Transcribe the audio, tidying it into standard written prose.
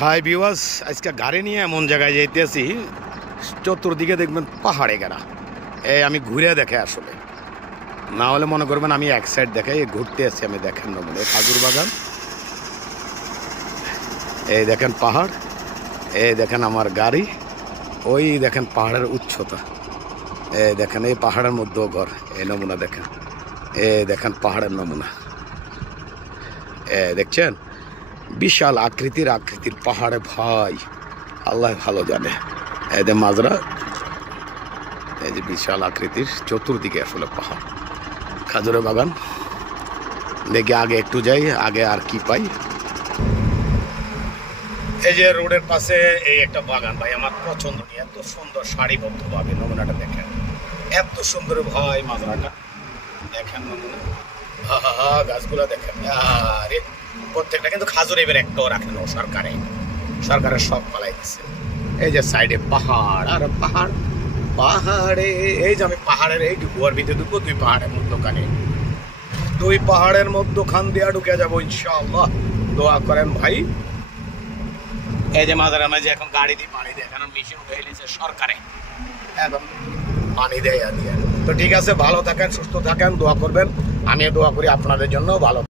Hi viewers, আজকে গাড়ি নিয়ে এমন জায়গায় যাইতেছি চতুর্দিকে দেখবেন পাহাড়ে গেরা। আমি ঘুরে দেখে আসলে, না হলে মনে করবেন আমি এক সাইড দেখাই ঘুরতে আসছি। আমি দেখেন না মনে খাজুর বাগান, এই দেখেন পাহাড়, এই দেখেন আমার গাড়ি, ওই দেখেন পাহাড়ের উচ্চতা, এই দেখেন এই পাহাড়ের মধ্যেও ঘর। এই নমুনা দেখেন, এই দেখেন পাহাড়ের নমুনা, দেখছেন বিশাল আকৃতির পাহাড়ে ভাই, আল্লাহ ভালো জানে। এই যে মাজরা, এই যে বিশাল আকৃতির চতুর্দিকে আসলে পাহাড়, খাজুরের বাগান। দেখি আগে একটু যাই, আগে আর কি পাই। এই যে রোডের পাশে এই একটা বাগান ভাই, আমার পছন্দ নিয়ে, এত সুন্দর সারিবদ্ধ ভাবে নমুনাটা দেখেন, এত সুন্দর ভাই মাজরাটা দেখেন, নমুনা গাছগুলা দেখেন। আরে প্রত্যেকটা কিন্তু খাজুর এবার একটাও রাখেন সরকারের সব পালাই দিচ্ছে। এই যে সাইডে পাহাড় আর পাহাড়, পাহাড়ে এই যে আমি পাহাড়ের এই গুহার ভিতরে ঢুকবো, দুই পাহাড়ের মধ্যখানে, দুই পাহাড়ের মধ্যখান দিয়ে ঢুকে যাবো ইনশাআল্লাহ। দোয়া করেন ভাই। এই যে মাঝারে মাঝে এখন গাড়ি দিয়ে পানি দেয়, কারণ মেশিন উঠে এলেছে সরকারে, এখন পানি দেয়। তো ঠিক আছে, ভালো থাকেন, সুস্থ থাকেন, দোয়া করবেন। আমিও দোয়া করি আপনাদের জন্য ভালো।